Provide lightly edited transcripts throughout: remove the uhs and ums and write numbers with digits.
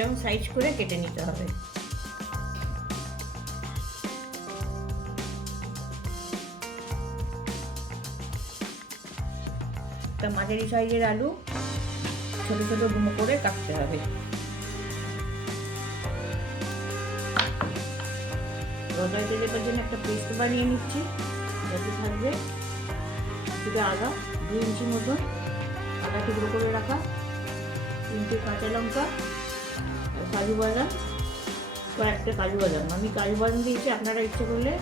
এরকম সাইজ করে কেটে নিতে হবে। একটা মাঝারি সাইজের আলু ছোট ছোট ডুমো করে কাটতে হবে। রোজায় তেলের জন্য একটা পেস্ট বানিয়ে নিচ্ছি। যাতে থাকবে কিছুটা আদা, 2 ইঞ্চি মতন আদা টুকরো করে রাখা, 3টে কাঁচা লঙ্কা, কাজু বাদাম, কয়েকটা কাজু বাদাম। আমি কাজু বাদাম দিয়েছি, আপনারা ইচ্ছে করলে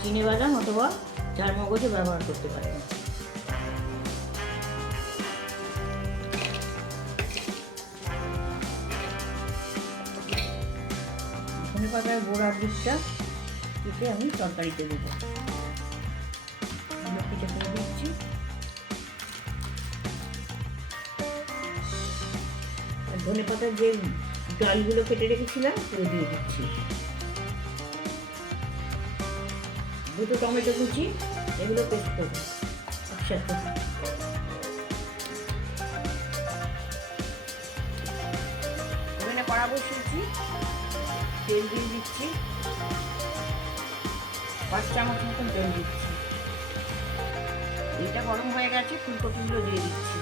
চিনে বাদাম অথবা চার মগজও ব্যবহার করতে পারেন। ধনে পাতার গোড়ার দিকটা কেটে আমি তরকারিতে দেবো। কেটে করে দিচ্ছি। ধনে পাতার যে ডালগুলো কেটে রেখেছিলাম সেগুলো দিয়ে দিচ্ছি। 2টো টমেটো কুচি, এগুলো পেস্ট করবো একসাথে। এখানে কড়া বসিয়েছি, তেল দিয়ে দিচ্ছি, 5 চামচ মতন তেল দিচ্ছি। তেলটা গরম হয়ে গেছে, ফুলকপিগুলো দিয়ে দিচ্ছি।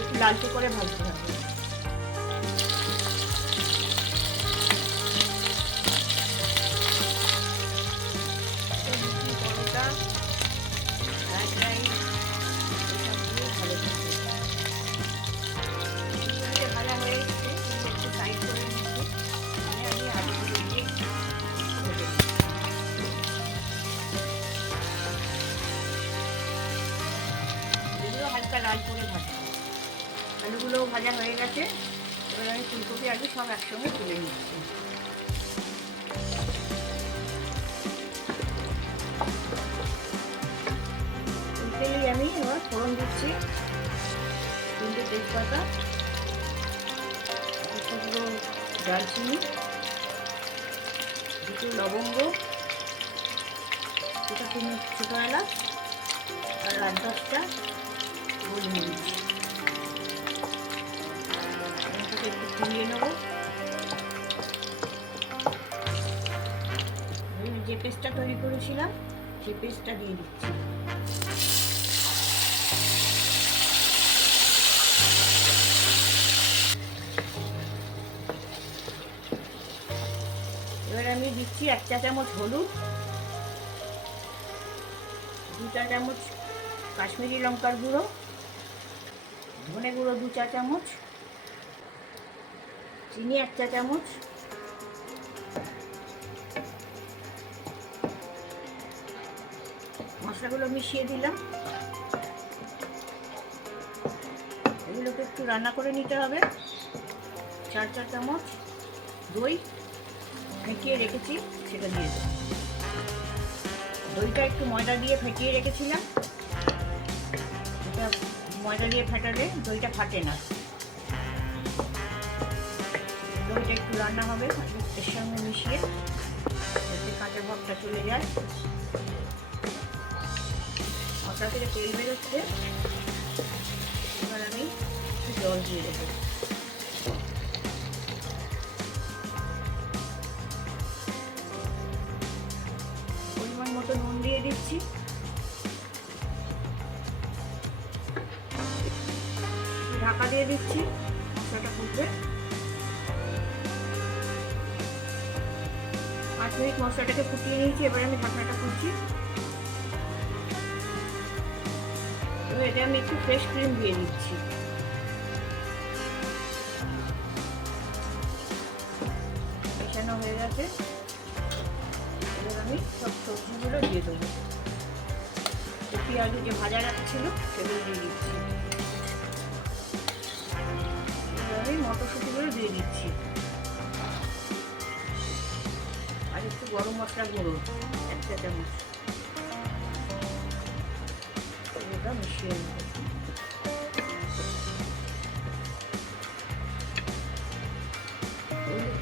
একটু লালচে করে ভাজতে হবে। পরোটা, ফ্রাইড রাইস ভালো থাকবে। ভাজা হয়ে গেছে, একটু সাইড করে নিচ্ছি। আমি আলুগুলো দিয়ে এগুলো হালকা লাল করে ভাজা। আলুগুলোও ভাজা হয়ে গেছে। এবার আমি ফুলকপি আলু সব একসঙ্গে তুলে নিচ্ছি। তেলেই আমি এবার ফোড়ন দিচ্ছি। 3টে তেজপাতা, 2 দারচিনি, 2টো লবঙ্গ, 2টা ছোটো এলাচ আর 8-10টা গোলমরিচ। একটু ফুলিয়ে নেব। যে পেস্টটা তৈরি করেছিলাম সেই পেস্টটা দিয়ে দিচ্ছি। এবার আমি দিচ্ছি 1 চা চামচ হলুদ, 2 চা চামচ কাশ্মীরি লঙ্কার গুঁড়ো, ধনে গুঁড়ো 2 চা চামচ, চিনি 1 চা চামচ, মশলাগুলো মিশিয়ে দিলাম। এগুলোকে একটু রান্না করে নিতে হবে। 4 চা চামচ দই ফেটিয়ে রেখেছি, সেটা দিয়ে দেবো। দইটা একটু ময়দা দিয়ে ফেটিয়ে রেখেছিলাম। এটা ময়দা দিয়ে ফেটালে দইটা ফাটে না। দইটা একটু রান্না হবে এর সঙ্গে মিশিয়ে, যাতে কাঁচা ভাবটা চলে যায়। মশলা থেকে তেল বেরোচ্ছে। এবার আমি একটু জল দিয়ে দেবো। পরিমাণ মতো নুন দিয়ে দিচ্ছি। ঢাকা দিয়ে দিচ্ছি, মশলাটা ফুটবে। 5 মিনিট মশলাটাকে ফুটিয়ে নিয়েছি। এবার আমি ঢাকনাটা খুলছি। এবার এটা আমি একটু ফ্রেশ ক্রিম দিয়ে দিচ্ছি। মেশানো হয়ে গেছে। এবার আমি সব সবজিগুলো দিয়ে দেবো। পেঁয়াজ যে ভাজা রাখা ছিল সেগুলো দিয়ে দিচ্ছি। এবার আমি মটরশুঁটিগুলো দিয়ে দিচ্ছি। আর একটু গরম মশলা গুঁড়ো 1 চা চামচ, এটা মিশিয়ে নেব।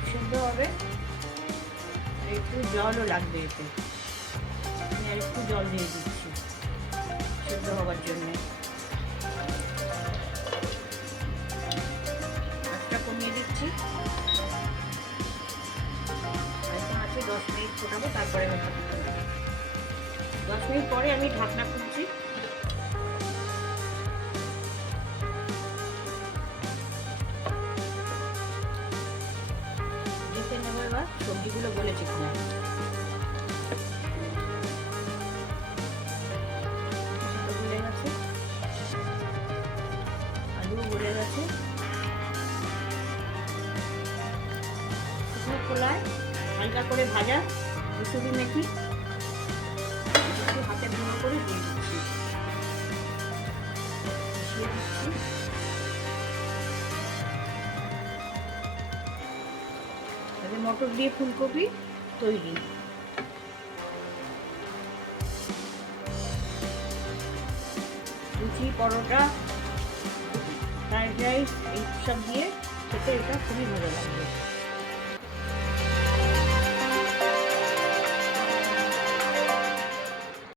সিদ্ধ হবে, একটু জলও লাগবে এতে। আমি আর একটু জল দিয়ে দিচ্ছি সিদ্ধ হওয়ার জন্য। মিনিট পরে আমি ঢাকনা খুলছি। দেখে নেবো এবার সবজিগুলো গলেছে কিনা। গলে গেছে, আলুও গলে গেছে। খোলায় হালকা করে ভাজা কসুরি মেথি একটু হাতে গুঁড়ো করে দিয়ে দিচ্ছি। মটর দিয়ে ফুলকপি তৈরি। লুচি, পরোটা, ফ্রাইড রাইস এইসব দিয়ে খেতে এটা খুবই ভালো লাগবে।